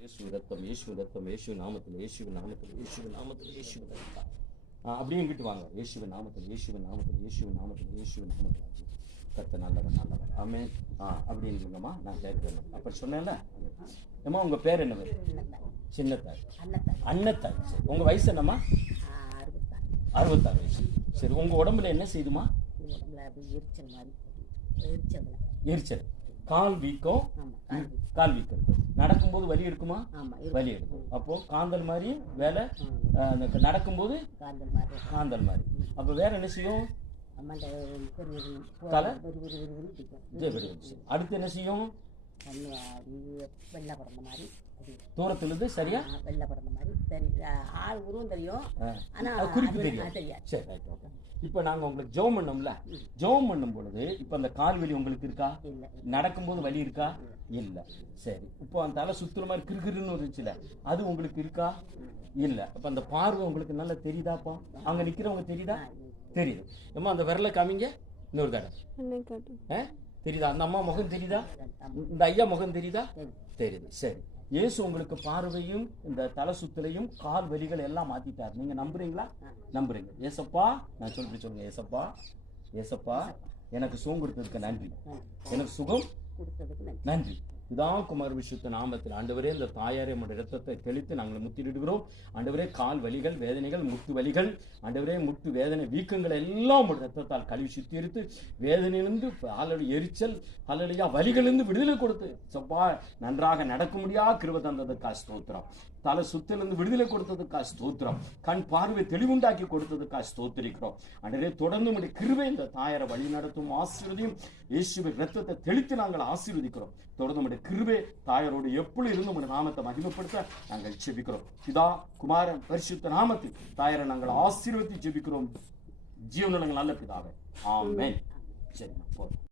இயேசு ரத்தம், இயேசு ரத்தம், இயேசு நாமத்தில், இயேசுவின் நாமத்தில், இயேசுவின் நாமத்தில், இயேசுவின் ரத்தம். அப்படியே இங்கிட்டு வாங்க. இயேசுவின் நாமத்தில், இயேசுவின் நாமத்தில், இயேசுவின் நாமத்தில், இயேசுவின் நாமத்தில். கர்த்தர் நல்லவர், நல்லவர். ஆமென். அப்படிங்கம்மா நான் கேட்கிறேன். அப்படி சொன்னேன்ல. ஏம்மா உங்க பேர் என்ன? சின்னத்தாய், அன்னத்தாய். சரி, உங்க வயசு என்னம்மா? 66 வயசு. சரி, உங்க உடம்புல என்ன செய்யுதுமா? எரிச்சல், கால் வீக்கம். கால் வீக்கம் நடக்கும்போது வலி இருக்குமா? வலி இருக்கும். அப்போ காந்தல் மாதிரி வேலை நடக்கும்போது காந்தல் மாதிரி. அப்போ வேற என்ன செய்யும்? தலை. அடுத்து என்ன செய்யும்? வெள்ளை பிறந்த மாதிரி தூரத்துல இருந்து சரியா வெள்ளை பிறந்த மாதிரி ஆள் உருவம் தெரியும், ஆனா குறிப்பு தெரியும். சரி, ரைட், ஓகே. இப்போ நாங்க உங்களுக்கு ஜெபம் பண்ணோம்ல, ஜெபம் பண்ணும் பொழுது இப்போ அந்த கால் வலி உங்களுக்கு இருக்கா? நடக்கும்போது வலி இருக்கா? இல்ல. சரி, இப்போ அந்த தலை சுத்துற மாதிரி கிறுகிறுன்னு இருந்துச்சுல, அது உங்களுக்கு இருக்கா? இல்ல. அப்ப அந்த பார்வை உங்களுக்கு நல்லா தெரியுதாப்பா? அங்க நிக்கிறவங்க தெரியுதா? தெரியுது. ஏமா அந்த விரலை காமிங்க இன்னொரு தடவை. தெரியுதா? அந்த அம்மா முகம் தெரியுதா? இந்த ஐயா முகம் தெரியுதா? தெரியுது. சரி, இயேசு உங்களுக்கு பார்வையும் இந்த தலை சுத்தலையும் கால் வலிகள் எல்லாம் மாத்திட்டார். நீங்க நம்புறீங்களா? நம்புறீங்க? ஏசப்பா, நான் சொல்லுங்க. ஏசப்பா, ஏசப்பா, எனக்கு சுகம் கொடுத்ததுக்கு நன்றி. எனக்கு சுகம் கொடுத்ததுக்கு நன்றி. இதான் குமார் விசுத்த நாமத்தில் ஆண்டவரே, இந்த தாயாரே நம்முடைய ரத்தத்தை தெளித்து நாங்கள் முத்திடுகிறோம். ஆண்டவரே, கால் வலிகள், வேதனைகள், முட்டு வலிகள், ஆண்டவரே முட்டு வேதனை, வீக்கங்கள் எல்லாம் ரத்தத்தால் கழுவி சுத்திரித்து வேதனையிலிருந்து ஆளடி எரிச்சல், ஆளடியா வலிகளிலிருந்து விடுதலை கொடுத்து சப்பா நன்றாக நடக்க முடியாத கிருபை தந்ததுக்காக ஸ்தோத்திரம். தலை சுத்திலிருந்து விடுதலை கொடுத்ததுக்காக ஸ்தோத்திரம். கண் பார்வை தெளிவுண்டாக்கி கொடுத்ததுக்காக ஸ்தோத்திரிக்கிறோம். ஆண்டவரே, தொடர்ந்து உடைய கிருபை இந்த தாயாரை வழி நடத்தும் ஆசீர்வதியும். இயேசுவின் ரத்தத்தை தெளித்து நாங்கள் ஆசீர்வதிக்கிறோம். தொடர்ந்து உடைய கிருபை தாயாரோடு எப்படி இருந்து உடைய நாமத்தை மகிமைப்படுத்த நாங்கள் ஜெபிக்கிறோம். பிதா, குமாரன், பரிசுத்த நாமத்தில் தாயாரை நாங்கள் ஆசீர்வதித்து ஜெபிக்கிறோம். ஜீவனில் நல்ல பிதாவே, ஆமென். சரி, போதும்.